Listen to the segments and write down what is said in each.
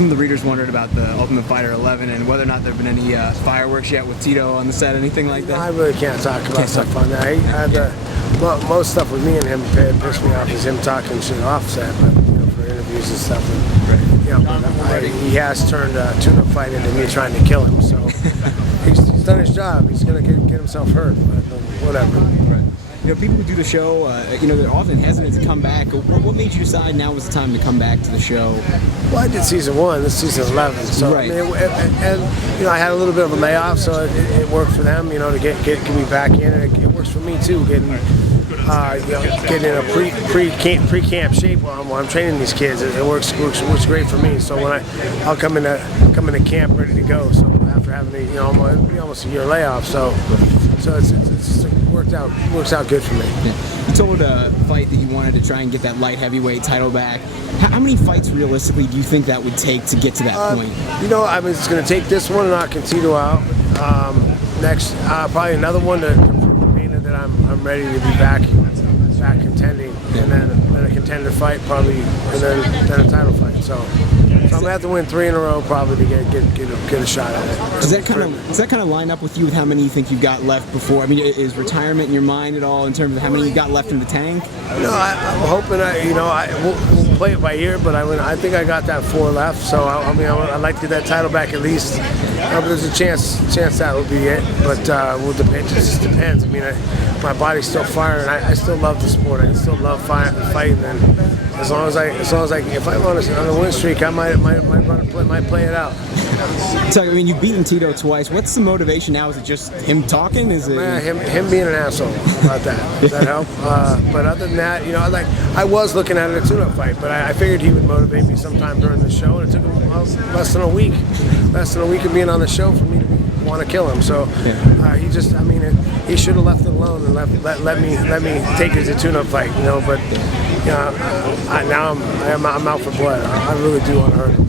some of the readers wondered about the Ultimate Fighter 11 and whether or not there have been any fireworks yet with Tito on the set, anything like that. I really can't talk about stuff on that. Most stuff with me and him pissed me off is him talking shit off set, but for interviews and stuff. And, but he has turned a tune-up fight into me trying to kill him. So he's done his job. He's gonna get himself hurt, but whatever. Right. People who do the show, they're often hesitant to come back. What made you decide now was the time to come back to the show? Well, I did season 1. This is season 11. So right. I had a little bit of a layoff, so it worked for them. To get me back in, and it works for me too. Getting in a pre-camp shape while I'm training these kids, it works great for me. So when I'll come into camp ready to go. So after having almost a year layoff, so it's works out good for me. Yeah. You told a fight that you wanted to try and get that light heavyweight title back. How many fights realistically do you think that would take to get to that point? I mean, it's going to take this one to knock Tito out. Next, probably another one to prove Dana that I'm ready to be back contending, and then a contender fight probably, and then a title fight. So I'm gonna have to win 3 in a row probably to get a shot at it. Does that kind of line up with you with how many you think you've got left before? I mean, is retirement in your mind at all in terms of how many you got left in the tank? No, I'm hoping we'll play it by ear, but I think I got that 4 left. So I'd like to get that title back at least. But there's a chance that will be it. But it just depends. I mean, my body's still firing. I still love the sport. I still love fighting. And as long as if I'm on a win streak, I might play it out. So I mean, you've beaten Tito twice. What's the motivation now? Is it just him talking? Is it him being an asshole about that? Does that help? But other than that, I was looking at it a tune-up fight, but I figured he would motivate me sometime during the show, and it took him less than a week of being on the show for me to want to kill him. So he should have left it alone and let me take it as a tune-up fight, But now I'm out for blood. I really do want to hurt him.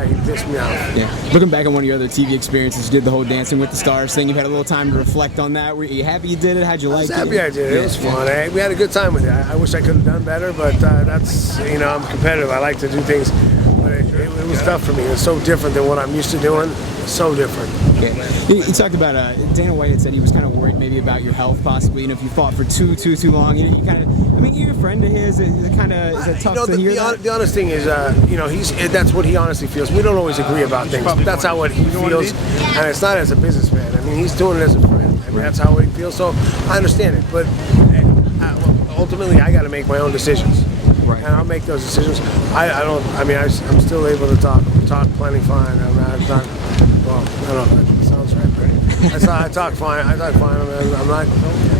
He pissed me off. Yeah. Looking back on one of your other TV experiences, you did the whole Dancing with the Stars thing. You've had a little time to reflect on that. Were you happy you did it? How'd you like it? I was happy I did it. It was fun. We had a good time with it. I wish I could have done better, but that's, I'm competitive. I like to do things, but it was tough for me. It was so different than what I'm used to doing. So different. Okay. You talked about Dana White had said he was kind of worried maybe about your health possibly. If you fought for too long, you kind of. I mean, you're a friend of his. Is it tough to hear that? The honest thing is, that's what he honestly feels. We don't always agree about things, but that's how what he feels, and it's not as a businessman. I mean, he's doing it as a friend. I mean, that's how he feels. So I understand it, but ultimately, I got to make my own decisions. Right. And I'll make those decisions. I'm still able to talk plenty fine. Well, I don't know. That sounds right, but I talk fine. I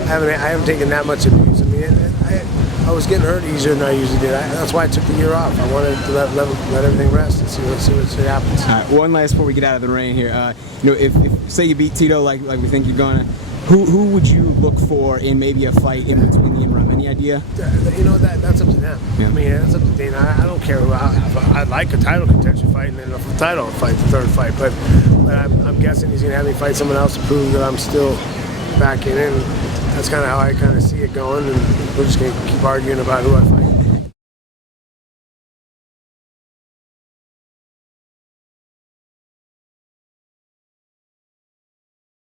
haven't taken that much abuse. I mean, I was getting hurt easier than I usually did. That's why I took the year off. I wanted to let everything rest and see what happens. All right, one last before we get out of the rain here. If say you beat Tito like we think you're gonna. Who would you look for in maybe a fight in between the interim? Any idea? That's up to them. Yeah. I mean, that's up to Dana. I don't care who. I'd like a title contention fight and then a title fight, the third fight. But I'm guessing he's gonna have me fight someone else to prove that I'm still back in it. And that's kind of how I see it going. And we're just gonna keep arguing about who I fight.